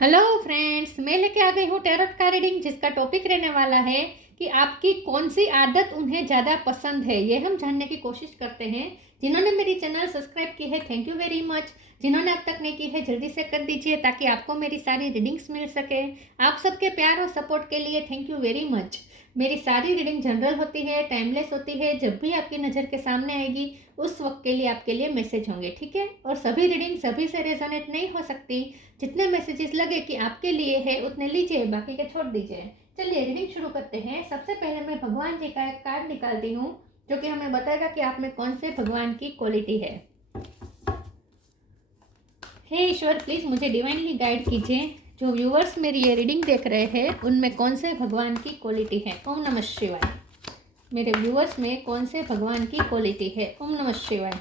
Hello friends, मैं लेके आ गई हूँ टैरोट का रीडिंग, जिसका टॉपिक रहने वाला है कि आपकी कौन सी आदत उन्हें ज़्यादा पसंद है। ये हम जानने की कोशिश करते हैं। जिन्होंने मेरी चैनल सब्सक्राइब की है, थैंक यू वेरी मच। जिन्होंने अब तक नहीं की है, जल्दी से कर दीजिए ताकि आपको मेरी सारी रीडिंग्स मिल सके। आप सबके प्यार और सपोर्ट के लिए थैंक यू वेरी मच। मेरी सारी रीडिंग जनरल होती है, टाइमलेस होती है। जब भी आपकी नज़र के सामने आएगी उस वक्त के लिए आपके लिए मैसेज होंगे, ठीक है। और सभी रीडिंग सभी से रेजोनेट नहीं हो सकती। जितने मैसेजेस लगे कि आपके लिए है उतने लीजिए, बाकी के छोड़ दीजिए। चलिए रीडिंग शुरू करते हैं। सबसे पहले मैं भगवान जी का एक कार्ड निकालती हूँ जो कि हमें बताएगा कि आप में कौन से भगवान की क्वालिटी है। हे ईश्वर, प्लीज़ मुझे डिवाइनली गाइड कीजिए। जो व्यूअर्स मेरी ये रीडिंग देख रहे हैं उनमें कौन से भगवान की क्वालिटी है। ओम नमः शिवाय। मेरे व्यूअर्स में कौन से भगवान की क्वालिटी है। ओम नमः शिवाय।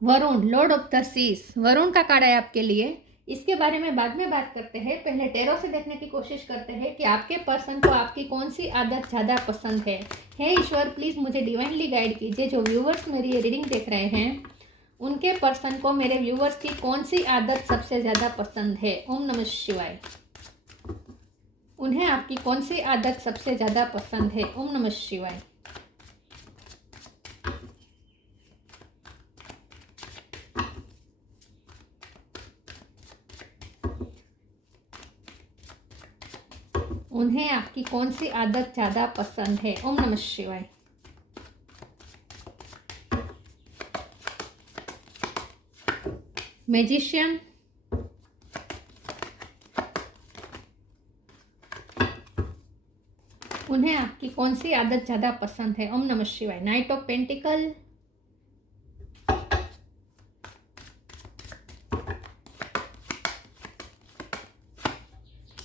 Varun, lord of the seas, Varun का कार्ड है आपके लिए। इसके बारे में बाद में बात करते हैं। पहले टैरो से देखने की कोशिश करते हैं कि आपके पर्सन को आपकी कौन सी आदत ज़्यादा पसंद है। हे ईश्वर, प्लीज़ मुझे डिवाइनली गाइड कीजिए। जो व्यूअर्स मेरी ये रीडिंग देख रहे हैं उनके पर्सन को मेरे व्यूअर्स की कौन सी आदत सबसे ज़्यादा पसंद है। ओम नमः शिवाय। उन्हें आपकी कौन सी आदत सबसे ज़्यादा पसंद है। ओम नमः शिवाय। उन्हें आपकी कौन सी आदत ज़्यादा पसंद है। ओम नमः शिवाय। मैजिशियन, उन्हें आपकी कौन सी आदत ज़्यादा पसंद है। ओम नमः शिवाय। Knight of pentacle,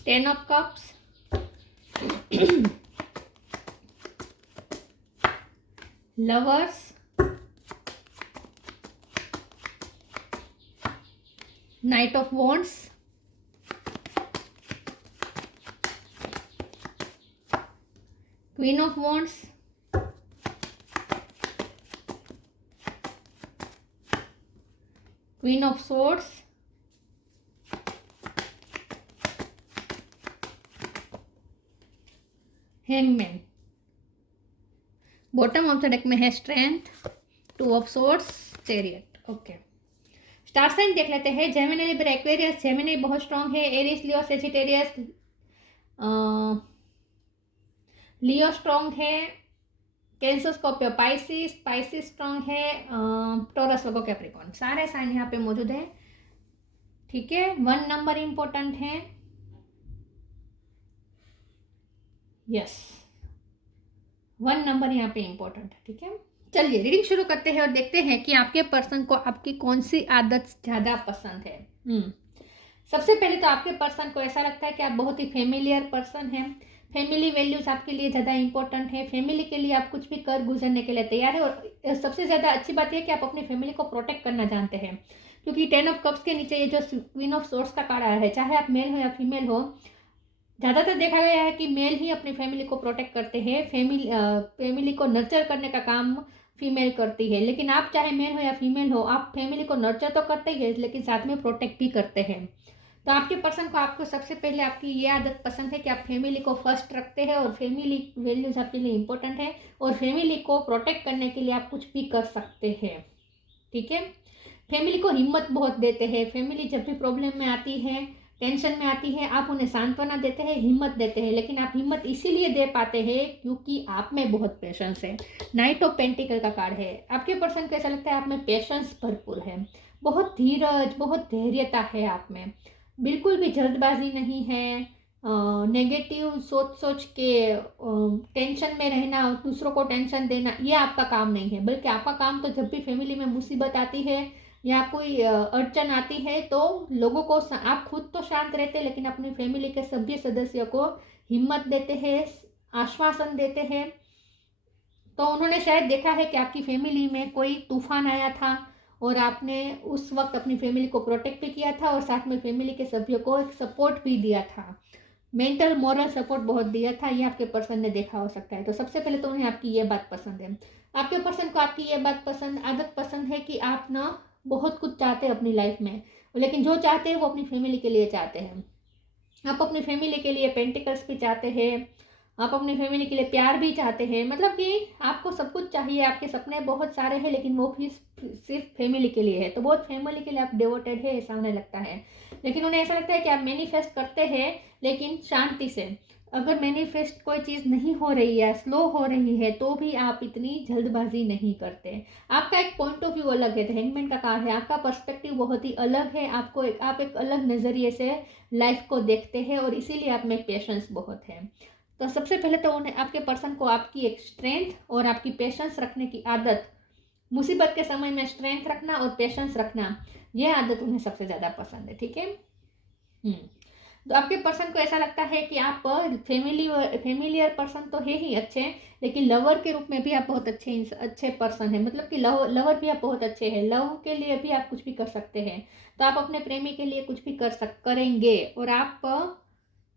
ten of cups, lovers, knight of wands, queen of wands, queen of swords, hangman. Bottom of the deck में है strength, two of swords, chariot. Okay, star sign देख लेते हैं। Gemini, Libra, Aquarius. जेमिनी बहुत strong है। Aries, Leo, Sagittarius. Leo strong है। Cancer, Scorpio, Pisces. Pisces strong है। Taurus, Virgo, Capricorn. सारे साइन यहाँ पे मौजूद हैं, ठीक है। 1 नंबर इंपॉर्टेंट है। यस, 1 नंबर यहाँ पे इंपॉर्टेंट है, ठीक है। चलिए रीडिंग शुरू करते हैं और देखते हैं कि आपके पर्सन को आपकी कौन सी आदत ज़्यादा पसंद है। सबसे पहले तो आपके पर्सन को ऐसा लगता है कि आप बहुत ही फेमिलियर पर्सन हैं। फैमिली वैल्यूज आपके लिए ज़्यादा इंपॉर्टेंट है। फैमिली के लिए आप कुछ भी कर गुजरने के लिए तैयार है। और सबसे ज़्यादा अच्छी बात यह कि आप अपनी फैमिली को प्रोटेक्ट करना जानते हैं, क्योंकि 10 ऑफ कप्स के नीचे ये जो क्वीन ऑफ सोर्ड्स का कार्ड आया है, चाहे आप मेल हो या फीमेल हो, ज़्यादातर देखा गया है कि मेल ही अपनी फैमिली को प्रोटेक्ट करते हैं। फैमिली को नर्चर करने का काम फीमेल करती है। लेकिन आप चाहे मेल हो या फीमेल हो, आप फैमिली को नर्चर तो करते ही है, लेकिन साथ में प्रोटेक्ट भी करते हैं। तो आपके पर्सन को आपको सबसे पहले आपकी ये आदत पसंद है कि आप फैमिली को फर्स्ट रखते हैं और फैमिली वैल्यूज आपके लिए इंपॉर्टेंट है। और फैमिली को प्रोटेक्ट करने के लिए आप कुछ भी कर सकते हैं, ठीक है। फैमिली को हिम्मत बहुत देते हैं। फैमिली जब भी प्रॉब्लम में आती है, टेंशन में आती है, आप उन्हें सांत्वना देते हैं, हिम्मत देते हैं। लेकिन आप हिम्मत इसीलिए दे पाते हैं क्योंकि आप में बहुत पेशेंस है। नाइट ऑफ पेंटिकल का कार्ड है। आपके पर्सन को ऐसा लगता है आप में पेशेंस भरपूर है, बहुत धीरज, बहुत धैर्यता है आप में। बिल्कुल भी जल्दबाजी नहीं है। नेगेटिव सोच के टेंशन में रहना, दूसरों को टेंशन देना, ये आपका काम नहीं है। बल्कि आपका काम तो जब भी फैमिली में मुसीबत आती है या कोई अड़चन आती है तो लोगों को, आप खुद तो शांत रहते हैं लेकिन अपनी फैमिली के सभी सदस्यों को हिम्मत देते हैं, आश्वासन देते हैं। तो उन्होंने शायद देखा है कि आपकी फैमिली में कोई तूफान आया था और आपने उस वक्त अपनी फैमिली को प्रोटेक्ट भी किया था और साथ में फैमिली के सभ्यों को एक सपोर्ट भी दिया था। मेंटल मोरल सपोर्ट बहुत दिया था, ये आपके पर्सन ने देखा हो सकता है। तो सबसे पहले तो उन्हें आपकी ये बात पसंद है। आपके पर्सन को आपकी ये बात पसंद, आदत पसंद है कि आप ना बहुत कुछ चाहते हैं अपनी लाइफ में, लेकिन जो चाहते हैं वो अपनी फैमिली के लिए चाहते हैं। आप अपनी फैमिली के लिए पेंटिकल्स भी चाहते हैं, आप अपनी फैमिली के लिए प्यार भी चाहते हैं, मतलब कि आपको सब कुछ चाहिए, आपके सपने बहुत सारे हैं, लेकिन वो भी सिर्फ फैमिली के लिए है। तो बहुत फैमिली के लिए आप डिवोटेड है ऐसा उन्हें लगता है। लेकिन उन्हें ऐसा लगता है कि आप मैनिफेस्ट करते हैं लेकिन शांति से। अगर मैनिफेस्ट कोई चीज़ नहीं हो रही है, स्लो हो रही है, तो भी आप इतनी जल्दबाजी नहीं करते। आपका एक पॉइंट ऑफ व्यू अलग है, हैंगमैन का कार्ड है, आपका पर्सपेक्टिव बहुत ही अलग है। आप एक अलग नज़रिए से लाइफ को देखते हैं और इसीलिए आप में पेशेंस बहुत है। तो सबसे पहले तो उन्हें, आपके पर्सन को आपकी एक स्ट्रेंथ और आपकी पेशेंस रखने की आदत, मुसीबत के समय में स्ट्रेंथ रखना और पेशेंस रखना, ये आदत उन्हें सबसे ज़्यादा पसंद है। ठीक है। तो आपके पर्सन को ऐसा लगता है कि आप फेमिलियर पर्सन तो है ही अच्छे, लेकिन लवर के रूप में भी आप बहुत अच्छे पर्सन हैं। मतलब कि लवर भी आप बहुत अच्छे हैं, लव के लिए भी आप कुछ भी कर सकते हैं। तो आप अपने प्रेमी के लिए कुछ भी करेंगे, और आप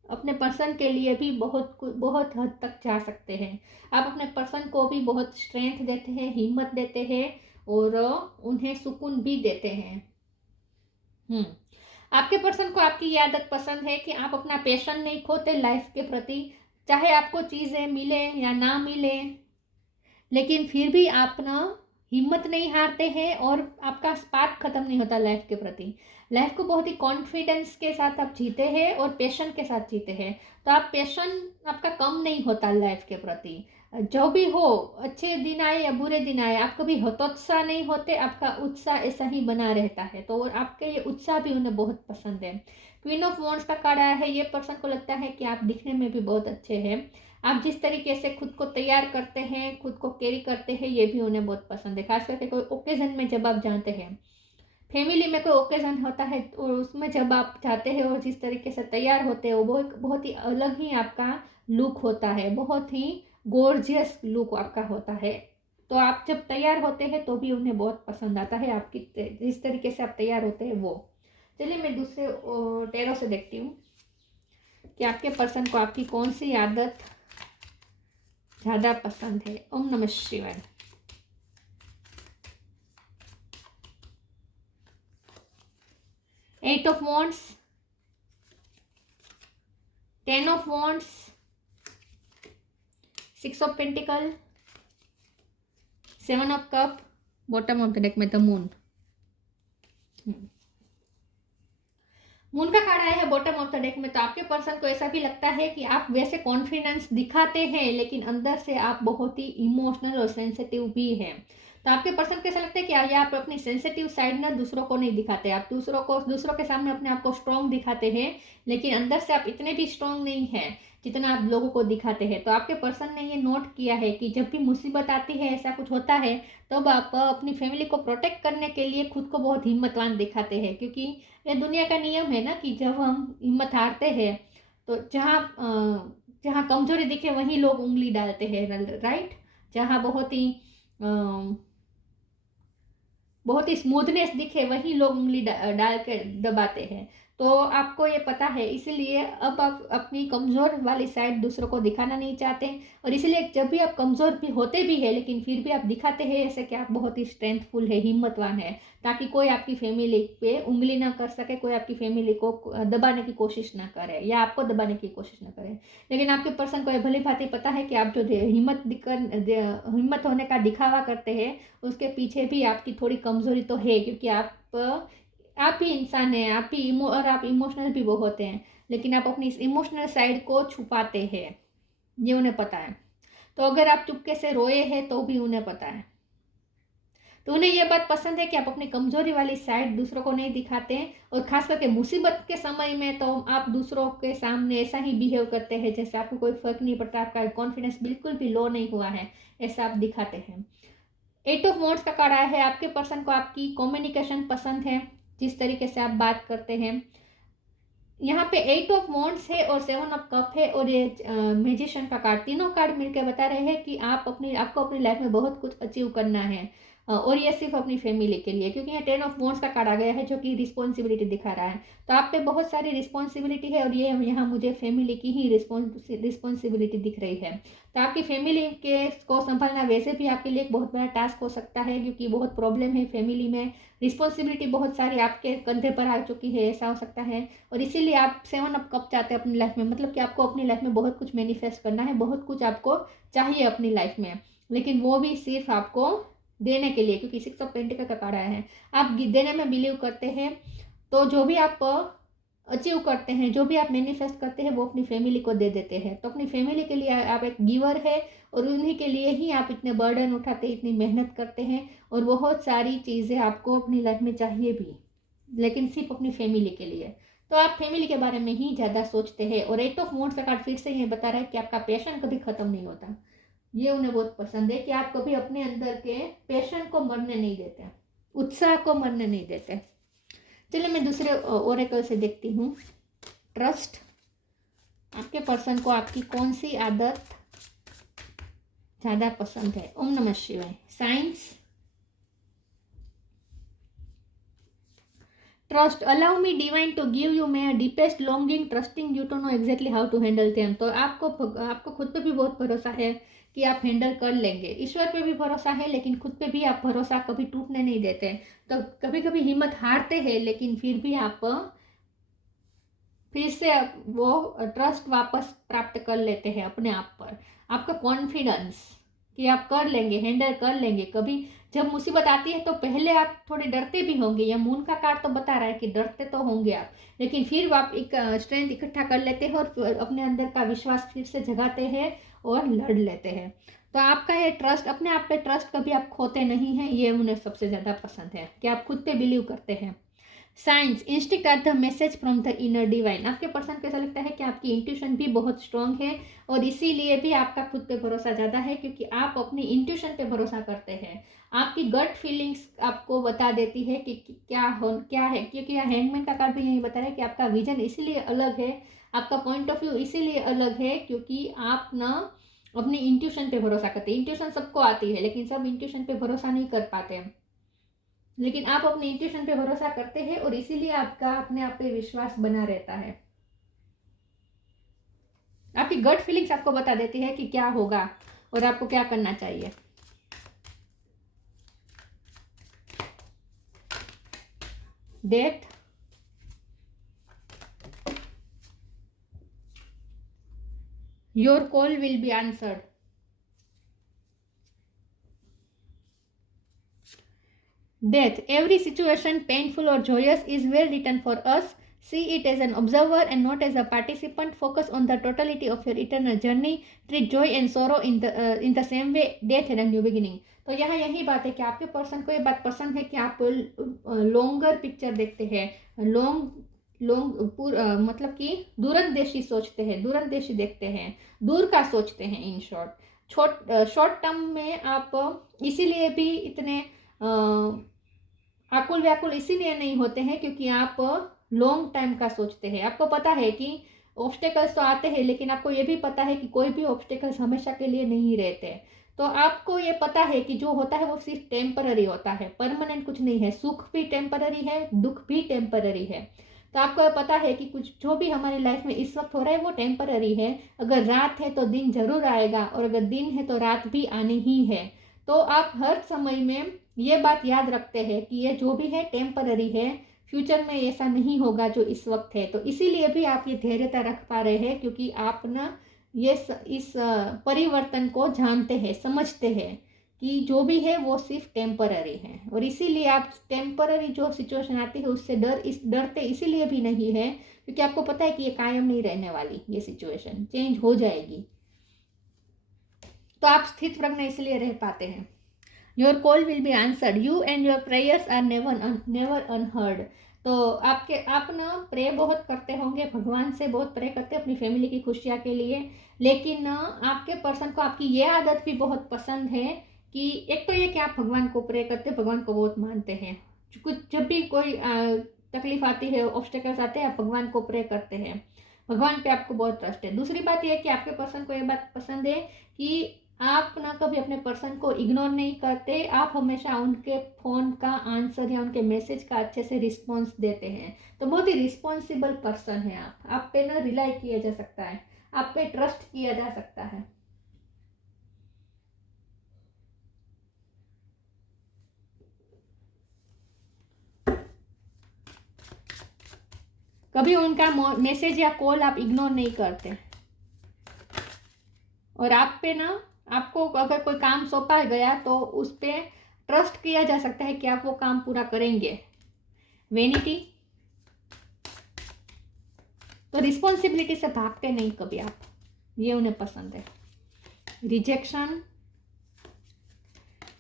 अपने पर्सन के लिए भी बहुत हद तक जा सकते हैं। आप अपने पर्सन को भी बहुत स्ट्रेंथ देते हैं, हिम्मत देते हैं, और उन्हें सुकून भी देते हैं। आपके पर्सन को आपकी ये आदत पसंद है कि आप अपना पैशन नहीं खोते लाइफ के प्रति, चाहे आपको चीज़ें मिले या ना मिले, लेकिन फिर भी आप ना हिम्मत नहीं हारते हैं, और आपका स्पार्क खत्म नहीं होता लाइफ के प्रति। लाइफ को बहुत ही कॉन्फिडेंस के साथ आप जीते हैं और पैशन के साथ जीते हैं। तो आप पैशन आपका कम नहीं होता लाइफ के प्रति। जो भी हो, अच्छे दिन आए या बुरे दिन आए, आप कभी हतोत्साह नहीं होते, आपका उत्साह ऐसा ही बना रहता है। तो आपके ये उत्साह भी उन्हें बहुत पसंद है। क्वीन ऑफ वॉन्ड्स का कार्ड आया है। ये पर्सन को लगता है कि आप दिखने में भी बहुत अच्छे हैं। आप जिस तरीके से खुद को तैयार करते हैं, खुद को कैरी करते हैं, ये भी उन्हें बहुत पसंद है। खास करके कोई ओकेजन में जब आप जाते हैं, फैमिली में कोई ओकेजन होता है और उसमें जब आप जाते हैं और जिस तरीके से तैयार होते हो, वो बहुत ही अलग ही आपका लुक होता है, बहुत ही गोर्जियस लुक आपका होता है। तो आप जब तैयार होते हैं तो भी उन्हें बहुत पसंद आता है आपकी जिस तरीके से आप तैयार होते हैं वो। चलिए मैं दूसरे टेरो से देखती हूँ कि आपके पर्सन को आपकी कौन सी आदत ज़्यादा पसंद है। ओम नमः शिवाय। Eight of wands, 10 of wands, 6 of pentacle, 7 of cup, bottom of the deck में द मून। मून का कार्ड आया है बॉटम ऑफ द डेक में। तो आपके पर्सन को ऐसा भी लगता है कि आप वैसे कॉन्फिडेंस दिखाते हैं, लेकिन अंदर से आप बहुत ही इमोशनल और सेंसिटिव भी हैं। तो आपके पर्सन को ऐसा लगता है कि आप अपनी सेंसिटिव साइड ना दूसरों को नहीं दिखाते। आप दूसरों के सामने अपने आप को स्ट्रॉन्ग दिखाते हैं, लेकिन अंदर से आप इतने भी स्ट्रॉन्ग नहीं हैं जितना आप लोगों को दिखाते हैं। तो आपके पर्सन ने ये नोट किया है कि जब भी मुसीबत आती है, ऐसा कुछ होता है, तब आप अपनी फैमिली को प्रोटेक्ट करने के लिए खुद को बहुत हिम्मतवान दिखाते हैं। क्योंकि ये दुनिया का नियम है ना कि जब हम हिम्मत हारते हैं तो जहाँ कमजोरी दिखे वहीं लोग उंगली डालते हैं, राइट। जहाँ बहुत ही स्मूथनेस दिखे वहीं लोग उंगली डाल के दबाते हैं। तो आपको ये पता है, इसीलिए अब आप अपनी कमज़ोर वाली साइड दूसरों को दिखाना नहीं चाहते। और इसीलिए जब भी आप कमज़ोर भी होते भी है, लेकिन फिर भी आप दिखाते हैं ऐसे कि आप बहुत ही स्ट्रेंथफुल है, हिम्मतवान है, ताकि कोई आपकी फैमिली पे उंगली ना कर सके, कोई आपकी फैमिली को दबाने की कोशिश ना करे या आपको दबाने की कोशिश ना करे। लेकिन आपके पर्सन को ये भली भांति पता है कि आप जो हिम्मत होने का दिखावा करते हैं, उसके पीछे भी आपकी थोड़ी कमज़ोरी तो है। क्योंकि आप भी इंसान हैं, और आप इमोशनल भी बहुत हैं, लेकिन आप अपनी इस इमोशनल साइड को छुपाते हैं, ये उन्हें पता है। तो अगर आप चुपके से रोए हैं तो भी उन्हें पता है। तो उन्हें यह बात पसंद है कि आप अपनी कमजोरी वाली साइड दूसरों को नहीं दिखाते हैं, और खास करके मुसीबत के समय में तो आप दूसरों के सामने ऐसा ही बिहेव करते हैं जैसे आपको कोई फर्क नहीं पड़ता, आपका कॉन्फिडेंस बिल्कुल भी लो नहीं हुआ है, ऐसा आप दिखाते हैं। 8 ऑफ वॉन्ड्स का कार्ड आया है। आपके पर्सन को आपकी कम्युनिकेशन पसंद है, जिस तरीके से आप बात करते हैं। यहाँ पे 8 ऑफ वॉन्ड्स है और 7 ऑफ कप है और ये मैजिशियन का कार्ड, तीनों कार्ड मिलकर बता रहे हैं कि आपको अपनी लाइफ में बहुत कुछ अचीव करना है। और ये सिर्फ अपनी फैमिली के लिए, क्योंकि यहाँ 10 ऑफ वॉन्ड्स का कार्ड आ गया है जो कि रिस्पॉन्सिबिलिटी दिखा रहा है। तो आप पे बहुत सारी रिस्पॉन्सिबिलिटी है और ये यहाँ मुझे फैमिली की ही रिस्पॉन्सिबिलिटी दिख रही है। तो आपकी फैमिली के को संभालना वैसे भी आपके लिए एक बहुत बड़ा टास्क हो सकता है, क्योंकि बहुत प्रॉब्लम है फैमिली में, रिस्पॉन्सिबिलिटी बहुत सारी आपके कंधे पर आ चुकी है, ऐसा हो सकता है। और इसीलिए आप 7 ऑफ कप चाहते हैं अपनी लाइफ में, मतलब कि आपको अपनी लाइफ में बहुत कुछ मैनिफेस्ट करना है, बहुत कुछ आपको चाहिए अपनी लाइफ में, लेकिन वो भी सिर्फ आपको देने के लिए, क्योंकि 6 ऑफ पेंटिकल का कार्ड आया है। आप देने में बिलीव करते हैं, तो जो भी आप अचीव करते हैं, जो भी आप मैनिफेस्ट करते हैं, वो अपनी फैमिली को दे देते हैं। तो अपनी फैमिली के लिए आप एक गिवर है और उन्हीं के लिए ही आप इतने बर्डन उठाते हैं, इतनी मेहनत करते हैं, और बहुत सारी चीज़ें आपको अपनी लाइफ में चाहिए भी, लेकिन सिर्फ अपनी फैमिली के लिए। तो आप फैमिली के बारे में ही ज़्यादा सोचते हैं। और 8 ऑफ वॉन्ड्स का कार्ड फिर से ये बता रहा है कि आपका पैशन कभी ख़त्म नहीं होता। ये उन्हें बहुत पसंद है कि आप कभी अपने अंदर के पैशन को मरने नहीं देते, उत्साह को मरने नहीं देते। चलिए मैं दूसरे ओरेकल से देखती हूँ। ट्रस्ट, आपके पर्सन को आपकी कौन सी आदत ज़्यादा पसंद है? ओम नमः शिवाय। Signs, trust, allow me divine to give you my deepest longing trusting you to know exactly how to handle them. तो आपको खुद पे भी बहुत भरोसा है कि आप हैंडल कर लेंगे। ईश्वर पे भी भरोसा है, लेकिन खुद पे भी आप भरोसा कभी टूटने नहीं देते। तो कभी कभी हिम्मत हारते हैं, लेकिन फिर भी आप फिर से वो ट्रस्ट वापस प्राप्त कर लेते हैं अपने आप पर। आपका कॉन्फिडेंस कि आप कर लेंगे, हैंडल कर लेंगे। कभी जब मुसीबत आती है तो पहले आप थोड़े डरते भी होंगे, या मून का कार्ड तो बता रहा है कि डरते तो होंगे आप, लेकिन फिर आप एक स्ट्रेंथ इकट्ठा कर लेते हैं और अपने अंदर का विश्वास फिर से जगाते हैं और लड़ लेते हैं। तो आपका ये ट्रस्ट, अपने आप पे ट्रस्ट कभी आप खोते नहीं हैं, ये उन्हें सबसे ज़्यादा पसंद है कि आप खुद पे बिलीव करते हैं। Signs, instinct are the message from the inner divine. आपके पर्सन को ऐसा लगता है कि आपकी इंट्यूशन भी बहुत स्ट्रांग है, और इसीलिए भी आपका खुद पे भरोसा ज़्यादा है, क्योंकि आप अपनी इंट्यूशन पे भरोसा करते हैं। आपकी गट फीलिंग्स आपको बता देती है कि क्या है, क्योंकि हैंगमैन का कार्ड भी यही बता रहा है कि आपका विजन इसीलिए अलग है, आपका पॉइंट ऑफ व्यू इसीलिए अलग है, क्योंकि आप ना अपनी इंट्यूशन पे भरोसा करते हैं। इंट्यूशन सबको आती है, लेकिन सब इंट्यूशन पे भरोसा नहीं कर पाते हैं, लेकिन आप अपने इंट्यूशन पे भरोसा करते हैं, और इसीलिए आपका अपने आप पे विश्वास बना रहता है। आपकी गट फीलिंग्स आपको बता देती है कि क्या होगा और आपको क्या करना चाहिए। Death, your call will be answered. Death, every situation, painful or joyous, is well written for us. See it as an observer and not as a participant. Focus on the totality of your eternal journey. Treat joy and sorrow in the same way. Death and a new beginning. तो यहाँ यही बात है कि आपके person को ये बात पसंद है कि आप लॉन्गर पिक्चर देखते हैं, मतलब कि दूरंदेशी सोचते हैं, दूरंदेशी देखते हैं, दूर का सोचते हैं। इन शॉर्ट टर्म में आप इसीलिए भी इतने आकुल व्याकुल इसीलिए नहीं होते हैं, क्योंकि आप लॉन्ग टाइम का सोचते हैं। आपको पता है कि ऑब्स्टेकल्स तो आते हैं, लेकिन आपको ये भी पता है कि कोई भी ऑब्स्टेकल्स हमेशा के लिए नहीं रहते। तो आपको ये पता है कि जो होता है वो सिर्फ टेम्पररी होता है, परमानेंट कुछ नहीं है। सुख भी टेम्पररी है, दुख भी टेम्पररी है। तो आपको पता है कि कुछ जो भी हमारी लाइफ में इस वक्त हो रहा है वो टेम्पररी है। अगर रात है तो दिन जरूर आएगा, और अगर दिन है तो रात भी आनी ही है। तो आप हर समय में ये बात याद रखते हैं कि ये जो भी है टेम्पररी है, फ्यूचर में ऐसा नहीं होगा जो इस वक्त है। तो इसीलिए भी आप ये धैर्यता रख पा रहे हैं, क्योंकि आप ना इस परिवर्तन को जानते हैं, समझते हैं कि जो भी है वो सिर्फ टेम्पररी है। और इसीलिए आप टेम्पररी जो सिचुएशन आती है उससे डरते इसीलिए भी नहीं है, क्योंकि आपको पता है कि ये कायम नहीं रहने वाली, ये सिचुएशन चेंज हो जाएगी। तो आप स्थित प्रज्ञ इसलिए रह पाते हैं। Your call will be answered, you and your prayers are never unheard. तो आप ना प्रे बहुत करते होंगे, भगवान से बहुत प्रे करते हैं अपनी फैमिली की खुशियाँ के लिए, लेकिन आपके पर्सन को आपकी ये आदत भी बहुत पसंद है कि एक तो ये कि आप भगवान को प्रे करते, भगवान को बहुत मानते हैं। कुछ जब भी कोई तकलीफ आती है, ऑब्स्टेकल्स आते हैं, आप भगवान को प्रे करते हैं, भगवान पे आपको बहुत ट्रस्ट है। दूसरी बात यह है कि आपके पर्सन को ये बात पसंद है कि आप ना कभी अपने पर्सन को इग्नोर नहीं करते, आप हमेशा उनके फ़ोन का आंसर या उनके मैसेज का अच्छे से रिस्पॉन्स देते हैं। तो बहुत ही रिस्पॉन्सिबल पर्सन है आप पे ना रिलाई किया जा सकता है, आप पे ट्रस्ट किया जा सकता है। कभी उनका मैसेज या कॉल आप इग्नोर नहीं करते। और आप पे ना, आपको अगर कोई काम सौंपा गया तो उस पे ट्रस्ट किया जा सकता है कि आप वो काम पूरा करेंगे। वेनिटी, तो रिस्पॉन्सिबिलिटी से भागते नहीं कभी आप, ये उन्हें पसंद है। रिजेक्शन,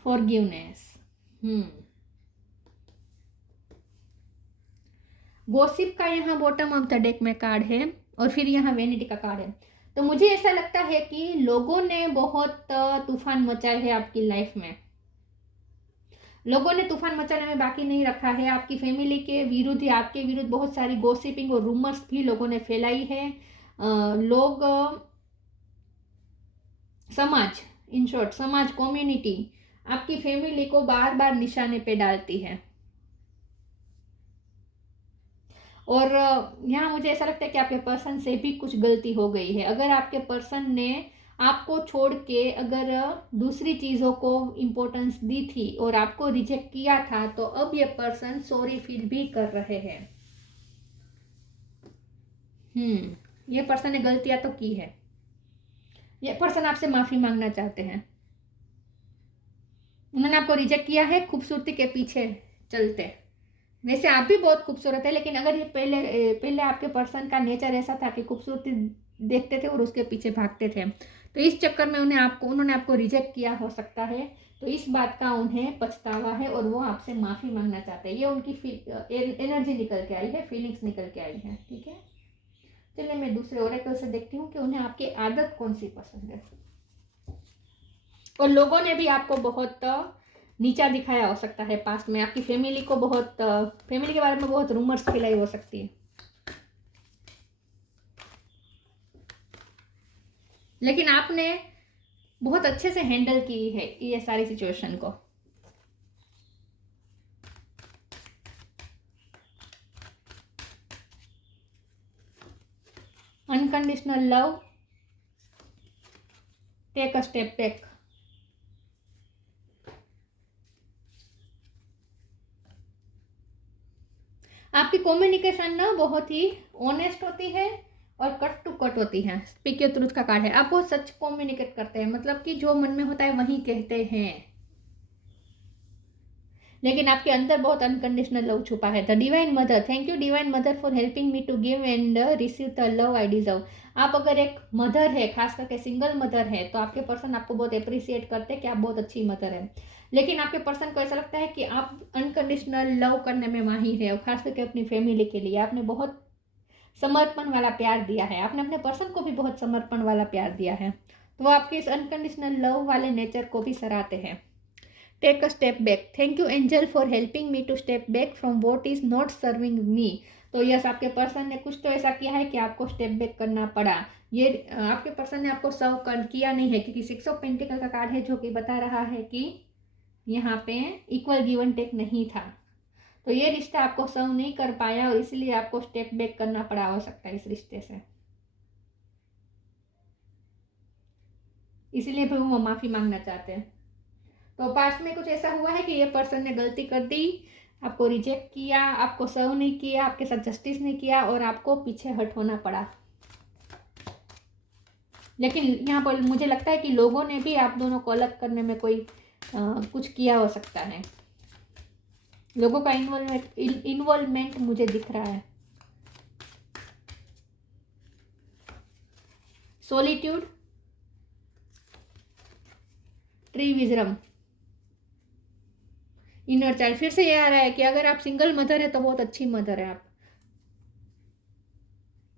फॉरगिवनेस, गॉसिप का यहाँ बॉटम ऑफ द डेक में कार्ड है और फिर यहाँ वेनिटी का कार्ड है। तो मुझे ऐसा लगता है कि लोगों ने बहुत तूफान मचाए है आपकी लाइफ में। लोगों ने तूफान मचाने में बाकी नहीं रखा है। आपकी फैमिली के विरुद्ध या आपके विरुद्ध बहुत सारी गॉसिपिंग और रूमर्स भी लोगों ने फैलाई है। लोग, समाज, इन शॉर्ट समाज, कम्युनिटी आपकी फैमिली को बार बार निशाने पे डालती है। और यहाँ मुझे ऐसा लगता है कि आपके पर्सन से भी कुछ गलती हो गई है। अगर आपके पर्सन ने आपको छोड़ के अगर दूसरी चीज़ों को इम्पोर्टेंस दी थी और आपको रिजेक्ट किया था, तो अब ये पर्सन सॉरी फील भी कर रहे हैं। ये पर्सन ने गलतियां तो की है। ये पर्सन आपसे माफ़ी मांगना चाहते हैं। उन्होंने आपको रिजेक्ट किया है खूबसूरती के पीछे चलते। वैसे आप भी बहुत खूबसूरत है, लेकिन अगर ये पहले आपके पर्सन का नेचर ऐसा था कि खूबसूरती देखते थे और उसके पीछे भागते थे, तो इस चक्कर में उन्होंने आपको रिजेक्ट किया हो सकता है। तो इस बात का उन्हें पछतावा है और वो आपसे माफ़ी मांगना चाहते हैं। ये उनकी एनर्जी निकल के आई है, फीलिंग्स निकल के आई है। ठीक है, चलिए मैं दूसरे ओरेकल से देखती हूँ कि उन्हें आपकी आदत कौन सी पसंद है। और लोगों ने भी आपको बहुत नीचा दिखाया हो सकता है पास्ट में। आपकी फैमिली को बहुत, फैमिली के बारे में बहुत रूमर्स फैलाई हो सकती है, लेकिन आपने बहुत अच्छे से हैंडल की है ये सारी सिचुएशन को। Unconditional love, take a step back. आपकी कम्युनिकेशन ना बहुत ही ऑनेस्ट होती है और कट टू कट होती है। स्पीक योर ट्रूथ का कार्ड है। आप बहुत सच कम्युनिकेट करते हैं, मतलब कि जो मन में होता है वही कहते हैं, लेकिन आपके अंदर बहुत अनकंडीशनल लव छुपा है। The divine mother, thank you divine mother for helping me to give and receive the love I deserve. आप अगर एक मदर है, खास करके सिंगल मदर है, तो आपके पर्सन आपको बहुत अप्रिशिएट करते हैं कि आप बहुत अच्छी मदर है। लेकिन आपके पर्सन को ऐसा लगता है कि आप अनकंडीशनल लव करने में माहिर है, और खास करके अपनी फैमिली के लिए आपने बहुत समर्पण वाला प्यार दिया है। आपने अपने पर्सन को भी बहुत समर्पण वाला प्यार दिया है, तो वो आपके इस अनकंडीशनल लव वाले नेचर को भी सराहते हैं। Take a step back, thank you angel for helping me to step back from what is not serving me. तो यस, आपके पर्सन ने कुछ तो ऐसा किया है कि आपको स्टेप बैक करना पड़ा। ये आपके पर्सन ने आपको सर्व किया नहीं है, क्योंकि 6 ऑफ पेंटिकल का कार्ड है जो कि बता रहा है कि यहाँ पे इक्वल गिव एंड टेक नहीं था। तो ये रिश्ता आपको सर्व नहीं कर पाया और इसलिए आपको स्टेप बैक करना पड़ा हो सकता है इस रिश्ते से, इसलिए भी वो माफ़ी मांगना चाहते हैं। तो पास्ट में कुछ ऐसा हुआ है कि ये पर्सन ने गलती कर दी, आपको रिजेक्ट किया, आपको सर्व नहीं किया, आपके साथ जस्टिस नहीं किया और आपको पीछे हट होना पड़ा। लेकिन यहाँ पर मुझे लगता है कि लोगों ने भी आप दोनों को अलग करने में कोई कुछ किया हो सकता है। लोगों का इन्वॉल्वमेंट मुझे दिख रहा है। Solitude, tree wisdom, inner child. फिर से ये आ रहा है कि अगर आप सिंगल मदर है तो बहुत अच्छी मदर है, आप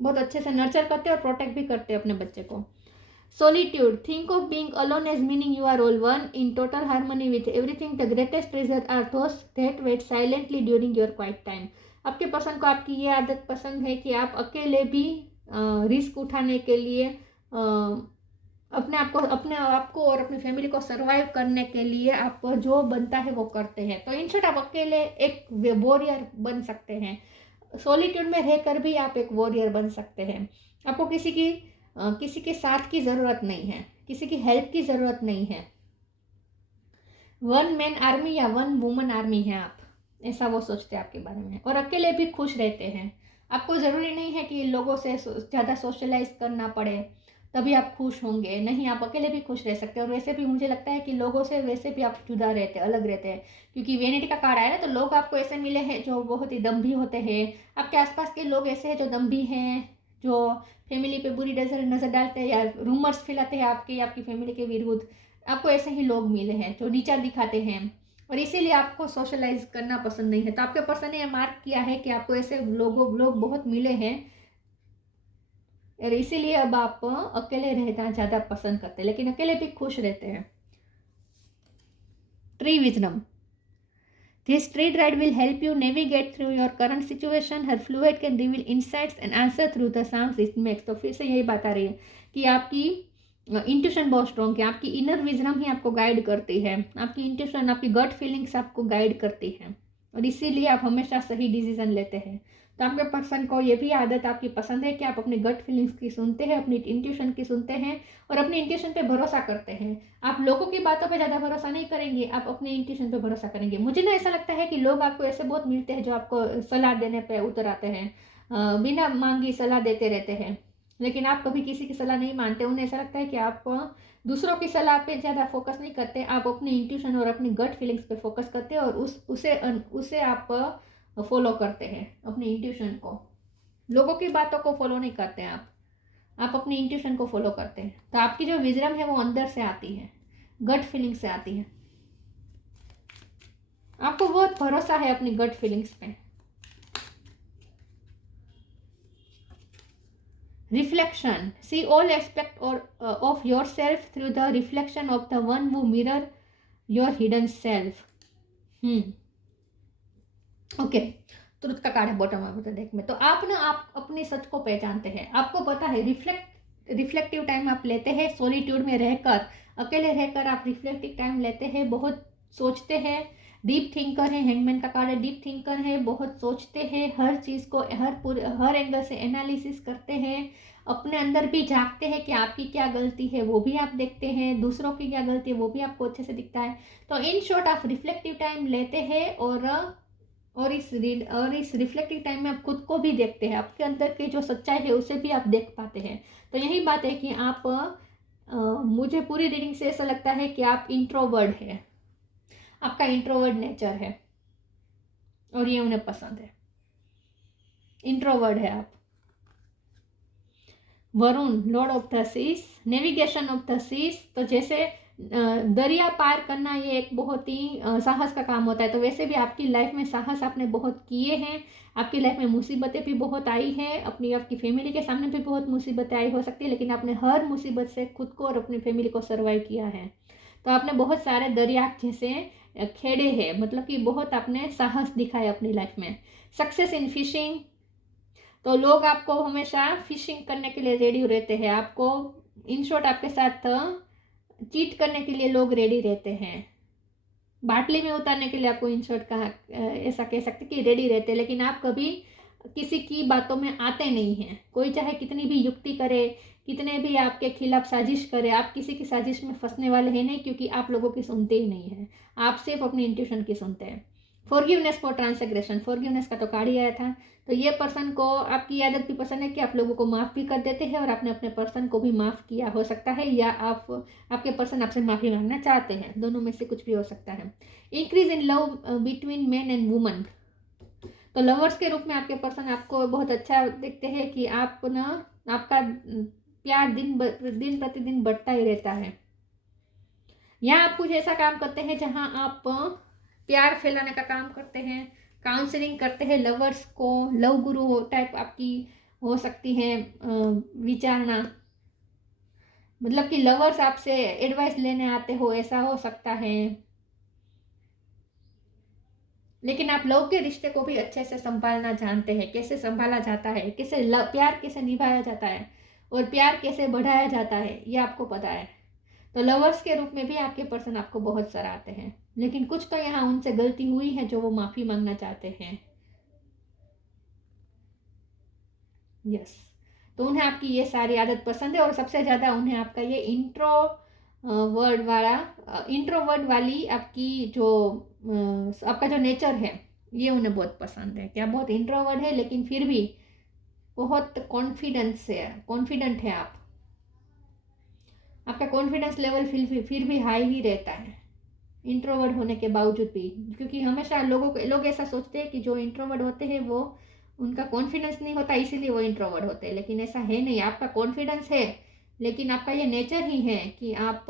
बहुत अच्छे से नर्चर करते हैं और प्रोटेक्ट भी करते हैं अपने बच्चे को। Solitude, think of being alone as meaning you are all one in total harmony with everything. The greatest treasure are those that wait silently during your quiet time. आपके पर्सन को आपकी ये आदत पसंद है कि आप अकेले भी रिस्क उठाने के लिए अपने आप को और अपनी फैमिली को सर्वाइव करने के लिए आप जो बनता है वो करते हैं। तो इन शॉर्ट आप अकेले एक वॉरियर बन सकते हैं। सॉलिट्यूड में रहकर भी आप एक वॉरियर बन सकते हैं। आपको किसी के साथ की ज़रूरत नहीं है, किसी की हेल्प की ज़रूरत नहीं है। वन मैन आर्मी या वन वुमन आर्मी है आप, ऐसा वो सोचते हैं आपके बारे में, और अकेले भी खुश रहते हैं। आपको ज़रूरी नहीं है कि लोगों से ज़्यादा सोशलाइज करना पड़े तभी आप खुश होंगे, नहीं, आप अकेले भी खुश रह सकते हैं। और वैसे भी मुझे लगता है कि लोगों से वैसे भी आप जुदा रहते हैं, अलग रहते हैं, क्योंकि वेनिटी का कार्ड आया ना, तो लोग आपको ऐसे मिले हैं जो बहुत ही दम्भी होते हैं। आपके आसपास के लोग ऐसे हैं जो दम्भी हैं, जो फैमिली पे बुरी नज़र डालते हैं या रूमर्स फैलाते हैं आपकी फैमिली के विरुद्ध। आपको ऐसे ही लोग मिले हैं जो नीचा दिखाते हैं, और इसीलिए आपको सोशलाइज करना पसंद नहीं है। तो आपके पर्सन ने मार्क किया है कि आपको ऐसे लोग बहुत मिले हैं, और इसीलिए अब आप अकेले रहना ज़्यादा पसंद करते हैं, लेकिन अकेले भी खुश रहते हैं। Tree wisdom, this tree ride will help you navigate through your current situation. Her fluid can reveal insights and answer through the sounds it makes. तो फिर से यही बात आ रही है कि आपकी इंट्यूशन बहुत स्ट्रॉन्ग है, आपकी इनर विजडम ही आपको गाइड करती है, आपकी इंट्यूशन, आपकी गट फीलिंग्स आपको गाइड करती है, और इसीलिए आप हमेशा सही डिसीजन लेते हैं। तो आपके पर्सन को ये भी आदत आपकी पसंद है कि आप अपनी गट फीलिंग्स की सुनते हैं, अपनी इंट्यूशन की सुनते हैं, और अपनी इंट्यूशन पे भरोसा करते हैं। आप लोगों की बातों पे ज़्यादा भरोसा नहीं करेंगे, आप अपने इंट्यूशन पे भरोसा करेंगे। मुझे ना ऐसा लगता है कि लोग आपको ऐसे बहुत मिलते हैं जो आपको सलाह देने पे उतर आते हैं, बिना मांगी सलाह देते रहते हैं, लेकिन आप कभी किसी की सलाह नहीं मानते। उन्हें ऐसा लगता है कि आप दूसरों की सलाह पे ज़्यादा फोकस नहीं करते, आप अपनी इंट्यूशन और अपनी गट फीलिंग्स पे फोकस करते हैं, और उसे आप फॉलो करते हैं, अपनी इंट्यूशन को। लोगों की बातों को फॉलो नहीं करते हैं आप अपनी इंट्यूशन को फॉलो करते हैं। तो आपकी जो विजडम है वो अंदर से आती है, गट फीलिंग से आती है। आपको बहुत भरोसा है अपनी गट फीलिंग्स पे। Reflection, see all aspect of yourself through the reflection of the one वो mirror your hidden self. Okay, truth का कार्ड है बॉटम ऑफ द डेक में। तो आप अपने सच को पहचानते हैं, आपको पता है। रिफ्लेक्टिव टाइम आप लेते हैं, सॉलिट्यूड में रहकर, अकेले रहकर आप रिफ्लेक्टिव टाइम लेते हैं, बहुत सोचते हैं, डीप थिंकर है। हैंगमैन का कार्ड है, डीप थिंकर है, बहुत सोचते हैं, हर चीज़ को हर एंगल से एनालिसिस करते हैं, अपने अंदर भी झांकते हैं कि आपकी क्या गलती है वो भी आप देखते हैं, दूसरों की क्या गलती है वो भी आपको अच्छे से दिखता है। तो इन शॉर्ट आप रिफ्लेक्टिव टाइम लेते हैं, और इस रिफ्लेक्टिव टाइम में आप खुद को भी देखते हैं, आपके अंदर की जो सच्चाई है उसे भी आप देख पाते हैं। तो यही बात है कि आप मुझे पूरी रीडिंग से ऐसा लगता है कि आप इंट्रोवर्ड है, आपका इंट्रोवर्ड नेचर है, और ये उन्हें पसंद है। इंट्रोवर्ड है आप। Varun, lord of the seas, navigation of the seas. तो जैसे दरिया पार करना ये एक बहुत ही साहस का काम होता है, तो वैसे भी आपकी लाइफ में साहस आपने बहुत किए हैं। आपकी लाइफ में मुसीबतें भी बहुत आई हैं, आपकी फैमिली के सामने भी बहुत मुसीबतें आई हो सकती है, लेकिन आपने हर मुसीबत से खुद को और अपनी फैमिली को सर्वाइव किया है। तो आपने बहुत सारे दरिया जैसे खेड़े हैं, मतलब कि बहुत आपने साहस दिखाया अपनी लाइफ में। सक्सेस इन फिशिंग, तो लोग आपको हमेशा फिशिंग करने के लिए रेडी रहते हैं, आपको इन शॉर्ट आपके साथ चीट करने के लिए लोग रेडी रहते हैं, बाटली में उतारने के लिए आपको इन शॉर्ट का ऐसा कह सकते कि रेडी रहते हैं, लेकिन आप कभी किसी की बातों में आते नहीं हैं। कोई चाहे कितनी भी युक्ति करे, कितने भी आपके खिलाफ साजिश करे, आप किसी की साजिश में फंसने वाले हैं नहीं, क्योंकि आप लोगों की सुनते ही नहीं हैं, आप सिर्फ अपनी इंट्यूशन की सुनते हैं। फॉरगिवनेस फॉर ट्रांसग्रेशन, फॉरगिवनेस का तो कार्ड ही आया था। तो ये पर्सन को आपकी आदत भी पसंद है कि आप लोगों को माफ़ भी कर देते हैं, और आपने अपने पर्सन को भी माफ़ किया हो सकता है, या आपके पर्सन आपसे माफ़ी मांगना चाहते हैं, दोनों में से कुछ भी हो सकता है। Increase in love between man and woman, तो लवर्स के रूप में आपके पर्सन आपको बहुत अच्छा देखते हैं कि आपका प्यार दिन प्रतिदिन बढ़ता ही रहता है। या आप कुछ ऐसा काम करते हैं जहां आप प्यार फैलाने का काम करते हैं, काउंसलिंग करते हैं लवर्स को, लव गुरु टाइप आपकी हो सकती है विचारना, मतलब कि लवर्स आपसे एडवाइस लेने आते हो, ऐसा हो सकता है। लेकिन आप लव के रिश्ते को भी अच्छे से संभालना जानते हैं, कैसे संभाला जाता है, कैसे प्यार कैसे निभाया जाता है, और प्यार कैसे बढ़ाया जाता है ये आपको पता है। तो लवर्स के रूप में भी आपके पर्सन आपको बहुत सराहते हैं, लेकिन कुछ तो यहाँ उनसे गलती हुई है जो वो माफ़ी मांगना चाहते हैं। यस, तो उन्हें आपकी ये सारी आदत पसंद है और सबसे ज़्यादा उन्हें आपका ये इंट्रोवर्ड वाली आपकी जो आपका जो नेचर है ये उन्हें बहुत पसंद है। क्या बहुत इंट्रोवर्ड है लेकिन फिर भी बहुत कॉन्फिडेंट है आप। आपका कॉन्फिडेंस लेवल फिर भी हाई ही रहता है इंट्रोवर्ड होने के बावजूद भी, क्योंकि हमेशा लोग ऐसा सोचते हैं कि जो इंट्रोवर्ड होते हैं वो उनका कॉन्फिडेंस नहीं होता इसीलिए वो इंट्रोवर्ड होते हैं, लेकिन ऐसा है नहीं। आपका कॉन्फिडेंस है लेकिन आपका ये नेचर ही है कि आप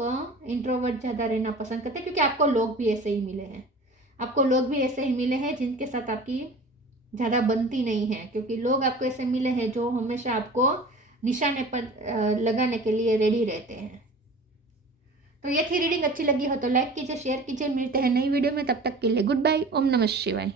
इंट्रोवर्ड ज़्यादा रहना पसंद करते हैं, क्योंकि आपको लोग भी ऐसे ही मिले हैं। आपको लोग भी ऐसे ही मिले हैं जिनके साथ आपकी ज़्यादा बनती नहीं है, क्योंकि लोग आपको ऐसे मिले हैं जो हमेशा आपको निशाने पर लगाने के लिए रेडी रहते हैं। तो ये थी रीडिंग। अच्छी लगी हो तो लाइक कीजिए, शेयर कीजिए। मिलते हैं नई वीडियो में, तब तक के लिए गुड बाय। ओम नमः शिवाय।